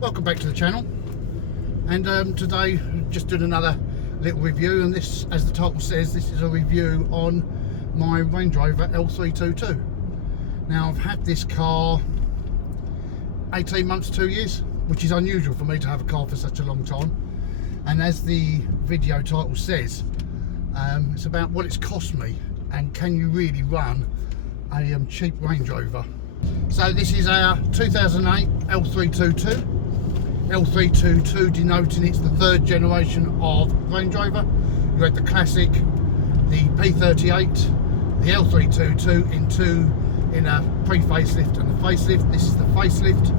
Welcome back to the channel, and today just doing another little review, and this, as the title says, this is a review on my Range Rover L322. Now, I've had this car 18 months, 2 years, which is unusual for me to have a car for such a long time, and as the video title says, it's about what it's cost me and can you really run a cheap Range Rover. So this is our 2008 L322. L322 denoting it's the third generation of Range Rover. You had the classic, the P38, the L322 in a pre-facelift and the facelift. This is the facelift,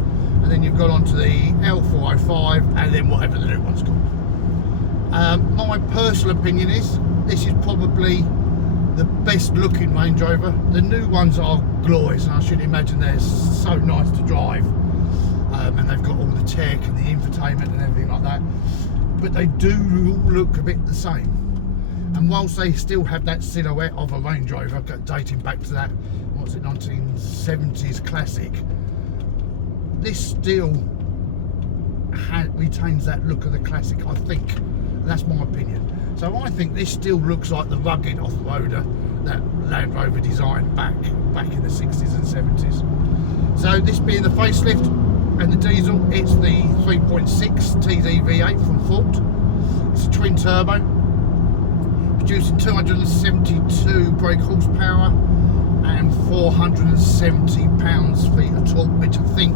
and then you've got onto the L405 and then whatever the new one's called. My personal opinion is this is probably the best looking Range Rover. The new ones are glorious, and I should imagine they're so nice to drive. And they've got all the tech and the infotainment and everything like that, but they do all look a bit the same. And whilst they still have that silhouette of a Range Rover dating back to that, what's it, 1970s classic, this still retains that look of the classic, I think. That's my opinion. So I think this still looks like the rugged off-roader that Land Rover designed back in the 60s and 70s. So this being the facelift and the diesel, it's the 3.6 TD V8 from Ford. It's a twin turbo, producing 272 brake horsepower and 470 pounds-feet of torque, which I think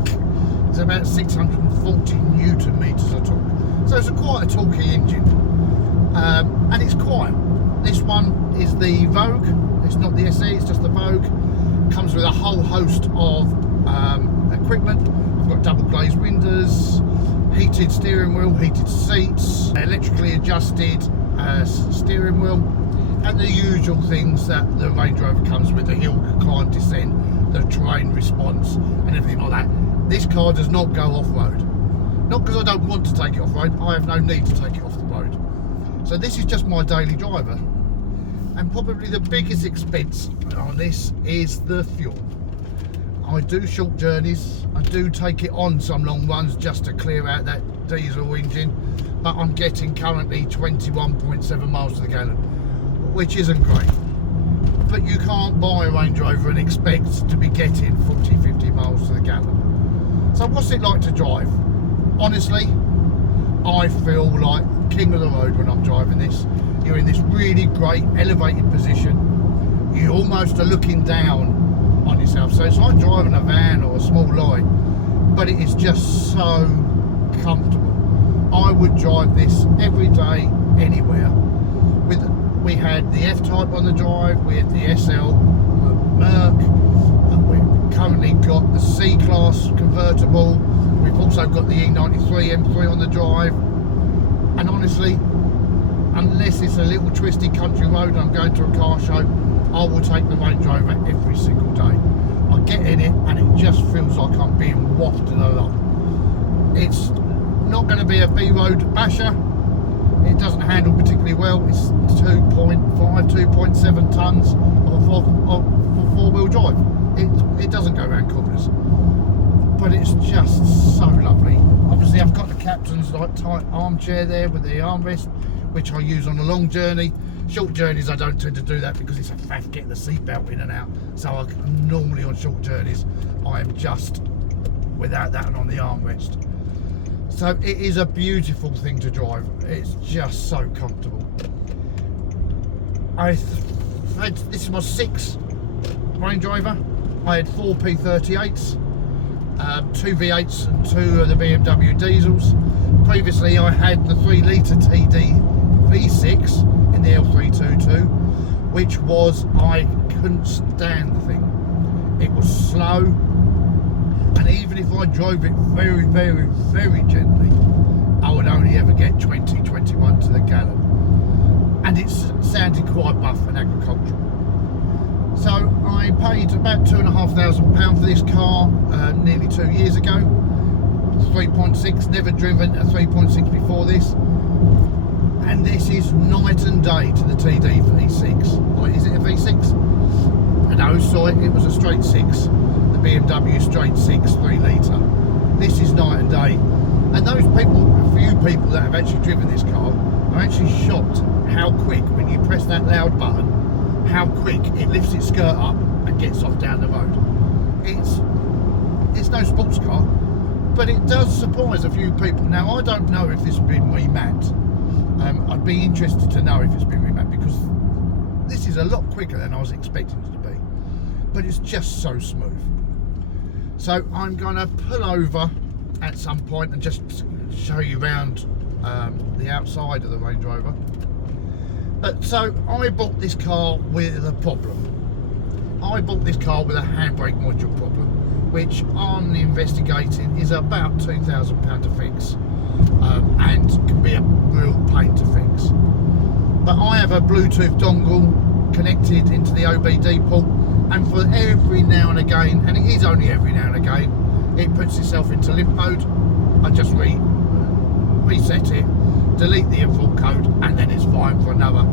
is about 640 newton meters of torque. So it's quite a torquey engine, and it's quiet. This one is the Vogue. It's not the SE, it's just the Vogue. Comes with a whole host of equipment. Got double glazed windows, heated steering wheel, heated seats, electrically adjusted steering wheel, and the usual things that the Range Rover comes with: the hill climb, descent, the terrain response, and everything like that. This car does not go off-road. Not because I don't want to take it off-road, I have no need to take it off the road. So this is just my daily driver. And probably the biggest expense on this is the fuel. I do short journeys, I do take it on some long runs just to clear out that diesel engine, but I'm getting currently 21.7 miles to the gallon, which isn't great. But you can't buy a Range Rover and expect to be getting 40-50 miles to the gallon. So what's it like to drive? Honestly, I feel like king of the road when I'm driving this. You're in this really great elevated position. You almost are looking down on yourself, so it's like driving a van or a small lorry, but it is just so comfortable. I would drive this every day, anywhere. We had the F-Type on the drive, we had the SL Merc, we've currently got the C-Class convertible, we've also got the E93 M3 on the drive, and honestly, unless it's a little twisty country road and I'm going to a car show, I will take the Range Rover every single day. I get in it and it just feels like I'm being wafted along. It's not going to be a B-road basher. It doesn't handle particularly well. It's 2.7 tons of four-wheel drive. It doesn't go around corners, but it's just so lovely. Obviously, I've got the captain's tight armchair there with the armrest, which I use on a long journey. Short journeys I don't tend to do that because it's a faff getting the seatbelt in and out. So normally on short journeys I am just without that and on the armrest. So it is a beautiful thing to drive. It's just so comfortable. This is my sixth Range Rover. I had 4 P38s, 2 V8s and 2 of the BMW diesels. Previously I had the 3-litre TD V6 in the L322, which was, I couldn't stand the thing. It was slow, and even if I drove it very, very, very gently, I would only ever get 20-21 to the gallon, and it sounded quite buff and agricultural. So I paid about £2,500 for this car nearly 2 years ago. 3.6, never driven a 3.6 before this, and this is night and day to the TD V6. videos saw it was a straight 6, the BMW straight 6 3 litre. This is night and day, and those people, a few people that have actually driven this car are actually shocked how quick, when you press that loud button, how quick it lifts its skirt up and gets off down the road. It's no sports car, but it does surprise a few people. Now, I don't know if this has been remapped. I'd be interested to know if it's been remapped, because this is a lot quicker than I was expecting it to be, but it's just so smooth. So I'm going to pull over at some point and just show you around the outside of the Range Rover. But so I bought this car with a problem. I bought this car with a handbrake module problem, which on investigating is about £2,000 to fix, and can be a real pain to fix. But I have a Bluetooth dongle connected into the OBD port, and for every now and again, and it is only every now and again, it puts itself into limp mode. I just reset it, delete the default code, and then it's fine for another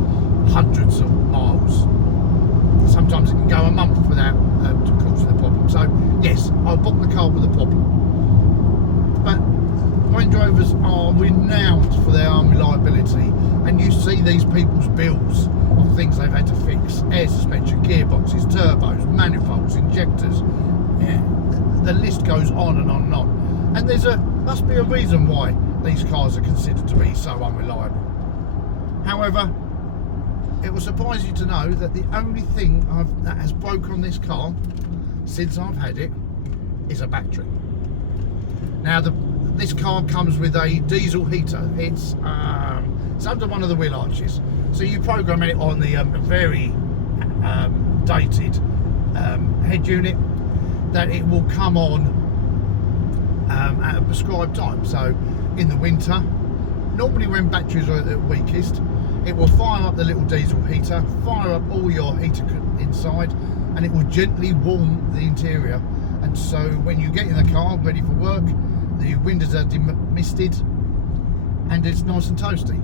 hundreds of miles. Sometimes it can go a month without causing a problem. So yes, I bought the car with a problem. But Range Rovers are renowned for their unreliability, and you see these people's bills of things they've had to fix: air suspension, gearboxes, turbos, manifolds, injectors. Yeah, the list goes on and on and on. And must be a reason why these cars are considered to be so unreliable. However, it will surprise you to know that the only thing that has broken on this car since I've had it is a battery. Now, this car comes with a diesel heater. It's under one of the wheel arches, so you program it on the very dated head unit, that it will come on at a prescribed time. So in the winter, normally when batteries are at their weakest, it will fire up the little diesel heater, fire up all your heater inside, and it will gently warm the interior. And so when you get in the car ready for work, the windows are misted and it's nice and toasty.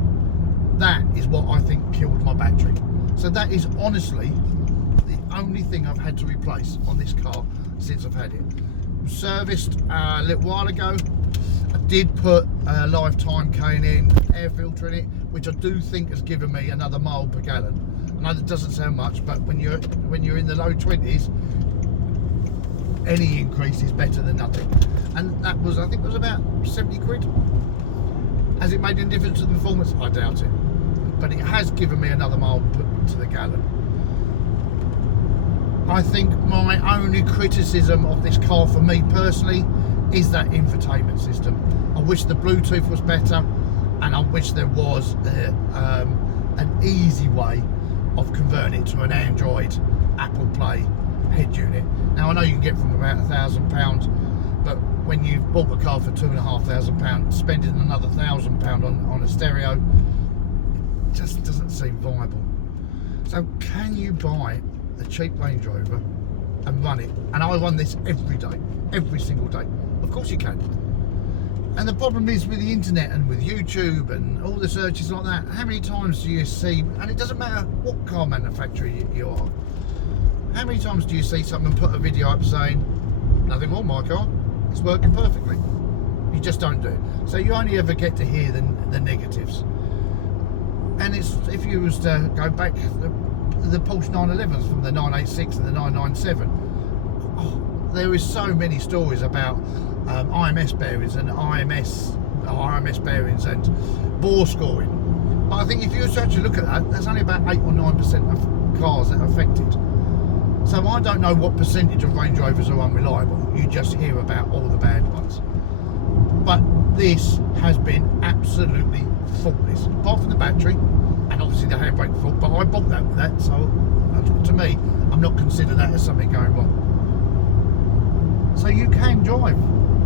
That is what I think killed my battery. So that is honestly the only thing I've had to replace on this car since I've had it. Serviced a little while ago. I did put a lifetime K&N air filter in it, which I do think has given me another mile per gallon. I know that doesn't sound much, but when you're in the low 20s, any increase is better than nothing. And that was, I think it was about 70 quid. Has it made any difference to the performance? I doubt it. But it has given me another mile to the gallon. I think my only criticism of this car, for me personally, is that infotainment system. I wish the Bluetooth was better, and I wish there was an easy way of converting it to an Android Apple Play head unit. Now, I know you can get from about £1,000, but when you've bought a car for £2,500, spending another £1,000 on a stereo just doesn't seem viable. So can you buy a cheap Range Rover and run it? And I run this every day, every single day. Of course you can. And the problem is with the internet and with YouTube and all the searches like that, how many times do you see, and it doesn't matter what car manufacturer you are, how many times do you see someone put a video up saying, nothing wrong with my car, it's working perfectly? You just don't do it. So you only ever get to hear the negatives. And it's, if you was to go back, the Porsche 911s from the 986 and the 997, there is so many stories about IMS bearings and RMS bearings and bore scoring. But I think if you start to look at that, there's only about 8 or 9% of cars that are affected. So I don't know what percentage of Range Rovers are unreliable. You just hear about all the bad ones. But this has been absolutely faultless, apart from the battery and obviously the handbrake fault. But I bought that with that, so to me, I'm not considering that as something going wrong. So you can drive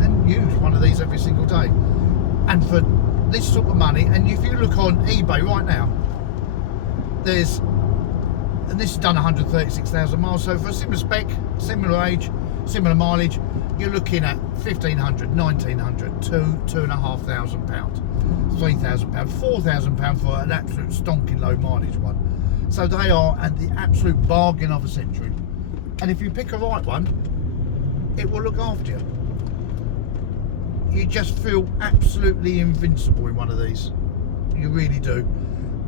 and use one of these every single day, and for this sort of money. And if you look on eBay right now, and this is done 136,000 miles, so for a similar spec, similar age, similar mileage, you're looking at £1,500, £1,900, £2,500, £3,000, £4,000 for an absolute stonking low mileage one. So they are at the absolute bargain of a century. And if you pick a right one, it will look after you. You just feel absolutely invincible in one of these. You really do.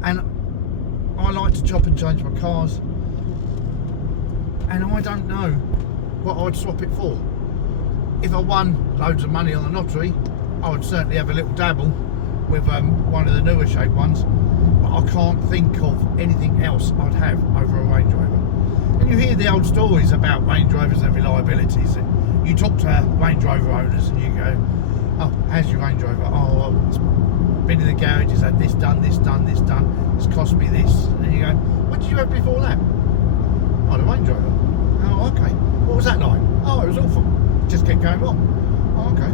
And I like to chop and change my cars, and I don't know what I'd swap it for. If I won loads of money on the lottery, I would certainly have a little dabble with one of the newer shape ones, but I can't think of anything else I'd have over a Range Rover. And you hear the old stories about Range Rovers and reliabilities, and you talk to Range Rover owners and you go, oh, how's your Range Rover? Oh, well, it's been in the garage, it's had this done, this done, this done, it's cost me this. And then you go, what did you have before that? Oh, the Range Rover. Oh, okay. What was that like? Oh, it was awful. Just kept going wrong. Oh, okay.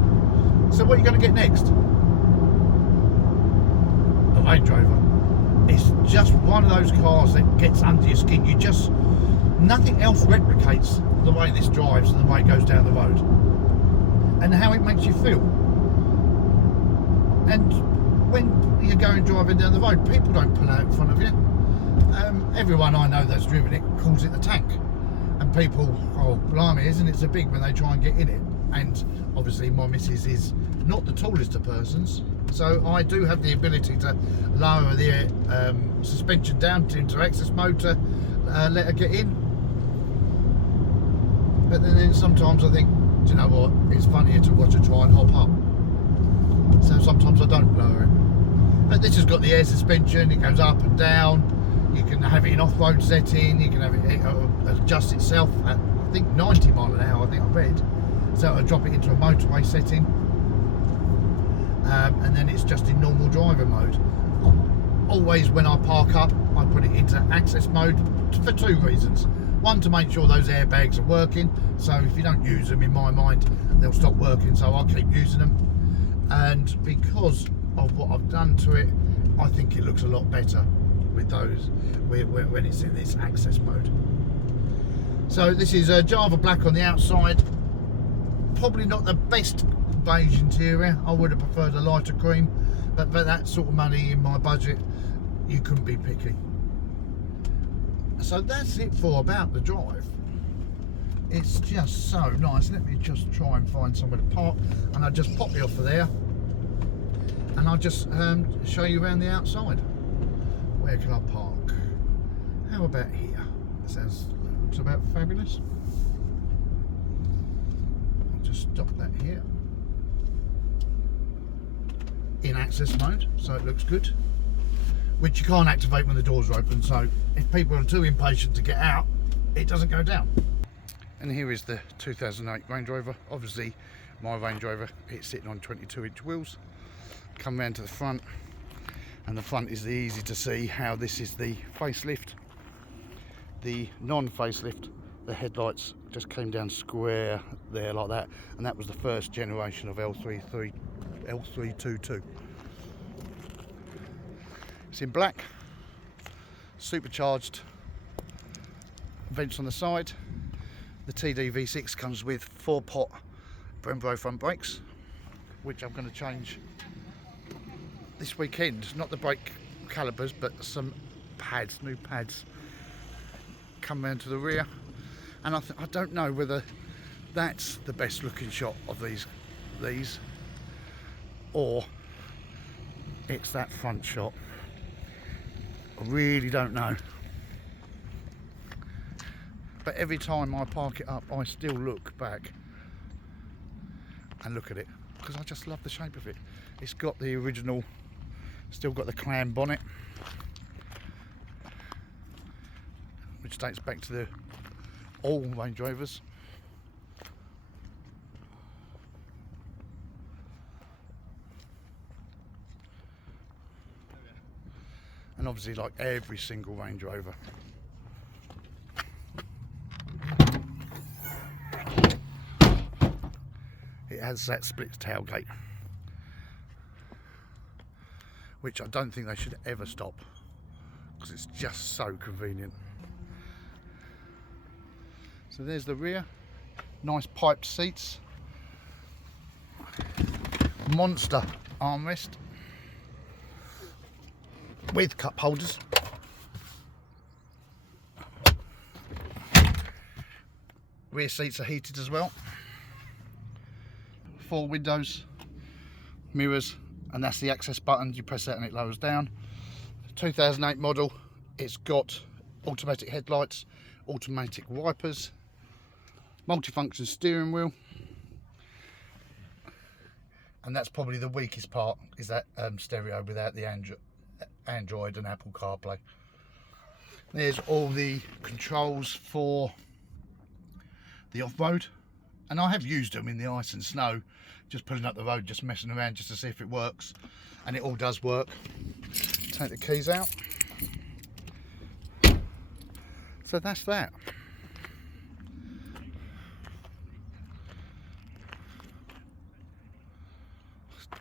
So what are you going to get next? A Range Rover. It's just one of those cars that gets under your skin. You just, nothing else replicates the way this drives and the way it goes down the road and how it makes you feel. And when you're going driving down the road, people don't pull out in front of you. Everyone I know that's driven it calls it the tank, and people, oh blimey, isn't it so big when they try and get in it? And obviously my missus is not the tallest of persons, so I do have the ability to lower the suspension down into access mode to let her get in. But then sometimes I think, do you know what, it's funnier to watch her try and hop up. So sometimes I don't lower it. But this has got the air suspension, it goes up and down. You can have it in off-road setting, you can have it adjust itself at, I think, 90 mile an hour, I think I read. So I'll drop it into a motorway setting. And then it's just in normal driver mode. Always when I park up, I put it into access mode for two reasons. One, to make sure those airbags are working. So if you don't use them, in my mind, they'll stop working, so I'll keep using them. And because of what I've done to it, I think it looks a lot better with those when it's in this access mode. So this is Java black on the outside. Probably not the best beige interior. I would have preferred a lighter cream, but for that sort of money in my budget, you couldn't be picky. So that's it for about the drive. It's just so nice. Let me just try and find somewhere to park, and I'll just pop you off of there, and I'll just show you around the outside. Where can I park? How about here? Looks about fabulous. I'll just stop that here. In access mode, so it looks good. Which you can't activate when the doors are open, so if people are too impatient to get out, it doesn't go down. And here is the 2008 Range Rover. Obviously, my Range Rover, it's sitting on 22-inch wheels. Come round to the front, and the front is easy to see how this is the facelift. The non-facelift, the headlights just came down square there like that, and that was the first generation of L322. It's in black, supercharged, vents on the side. The TD V6 comes with 4-pot Brembo front brakes, which I'm going to change this weekend. Not the brake calipers, but some pads, new pads, come round to the rear. And I don't know whether that's the best looking shot of these, or it's that front shot. I really don't know. But every time I park it up, I still look back and look at it, because I just love the shape of it. It's got the original, still got the clam bonnet, which dates back to the all Range Rovers. And obviously, like every single Range Rover, it has that split tailgate, which I don't think they should ever stop, because it's just so convenient. So there's the rear, nice piped seats, monster armrest with cup holders, Rear seats are heated as well. 4 windows, mirrors, and that's the access button. You press that and it lowers down. 2008 model. It's got automatic headlights, automatic wipers, multifunction steering wheel, and that's probably the weakest part, is that stereo without the Android and Apple CarPlay. There's all the controls for the off-road, and I have used them in the ice and snow, just pulling up the road, just messing around just to see if it works, and it all does work. Take the keys out. So that's that.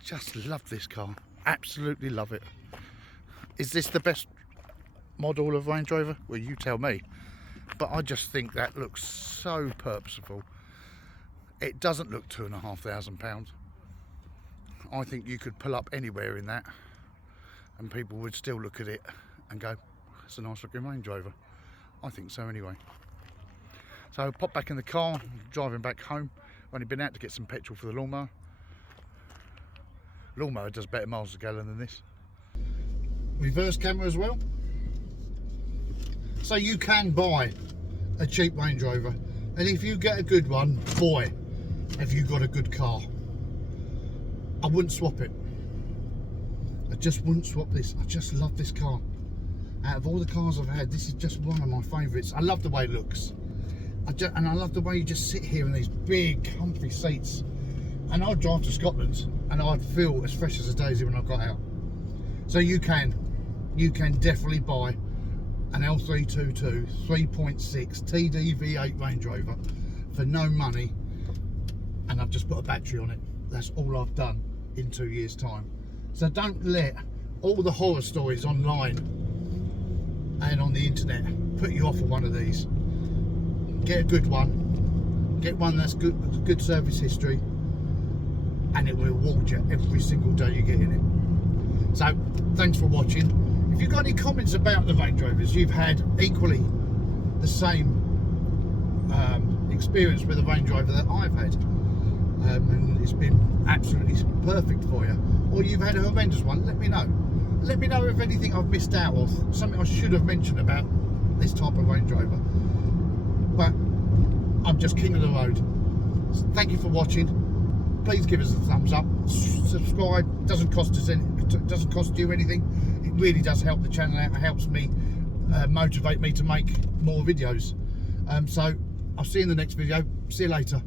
Just love this car, absolutely love it. Is this the best model of Range Rover? Well, you tell me, but I just think that looks so purposeful. It doesn't look £2,500. I think you could pull up anywhere in that and people would still look at it and go, it's a nice looking Range Rover. I think so anyway. So pop back in the car, driving back home. I've only been out to get some petrol for the lawnmower. Lawnmower does better miles a gallon than this. Reverse camera as well. So you can buy a cheap Range Rover, and if you get a good one, boy, have you got a good car. I wouldn't swap it. I just wouldn't swap this. I just love this car. Out of all the cars I've had, this is just one of my favourites. I love the way it looks. And I love the way you just sit here in these big, comfy seats. And I'd drive to Scotland and I'd feel as fresh as a daisy when I got out. So you can definitely buy an L322 3.6 TD V8 Range Rover for no money, and I've just put a battery on it. That's all I've done in 2 years' time. So don't let all the horror stories online and on the internet put you off of one of these. Get a good one, get one that's good service history, and it will reward you every single day you get in it. So thanks for watching. If you've got any comments about the Range Rovers you've had equally the same experience with the Range Rover that I've had, and it's been absolutely perfect for you, or you've had a horrendous one, let me know. Let me know if anything I've missed out of, something I should have mentioned about this type of Range Rover. But I'm just king of the road. So thank you for watching. Please give us a thumbs up, subscribe. It doesn't cost us doesn't cost you anything. It really does help the channel out. It helps me motivate me to make more videos. So I'll see you in the next video. See you later.